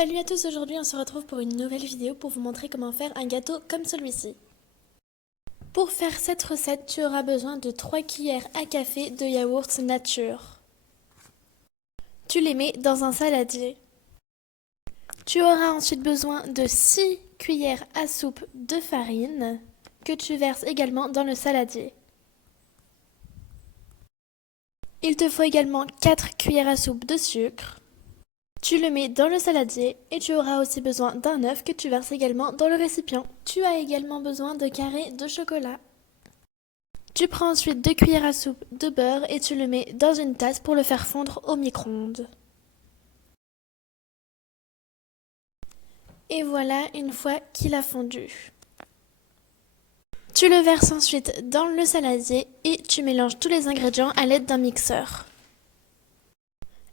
Salut à tous, aujourd'hui on se retrouve pour une nouvelle vidéo pour vous montrer comment faire un gâteau comme celui-ci. Pour faire cette recette, tu auras besoin de 3 cuillères à café de yaourt nature. Tu les mets dans un saladier. Tu auras ensuite besoin de 6 cuillères à soupe de farine que tu verses également dans le saladier. Il te faut également 4 cuillères à soupe de sucre. Tu le mets dans le saladier et tu auras aussi besoin d'un œuf que tu verses également dans le récipient. Tu as également besoin de carrés de chocolat. Tu prends ensuite 2 cuillères à soupe de beurre et tu le mets dans une tasse pour le faire fondre au micro-ondes. Et voilà une fois qu'il a fondu. Tu le verses ensuite dans le saladier et tu mélanges tous les ingrédients à l'aide d'un mixeur.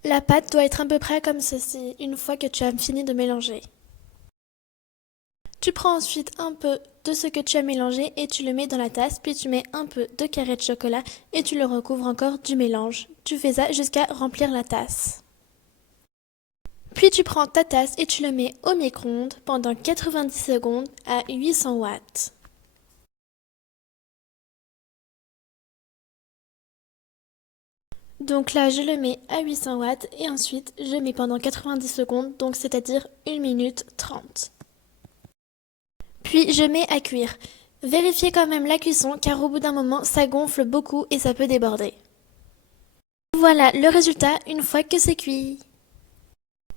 La pâte doit être à peu près comme ceci une fois que tu as fini de mélanger. Tu prends ensuite un peu de ce que tu as mélangé et tu le mets dans la tasse, puis tu mets un peu de carré de chocolat et tu le recouvres encore du mélange. Tu fais ça jusqu'à remplir la tasse. Puis tu prends ta tasse et tu le mets au micro-ondes pendant 90 secondes à 800 watts. Donc là, je le mets à 800 watts et ensuite je mets pendant 90 secondes, donc c'est-à-dire 1 minute 30. Puis je mets à cuire. Vérifiez quand même la cuisson car au bout d'un moment, ça gonfle beaucoup et ça peut déborder. Voilà le résultat une fois que c'est cuit.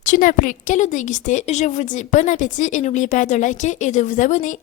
Tu n'as plus qu'à le déguster, je vous dis bon appétit et n'oubliez pas de liker et de vous abonner.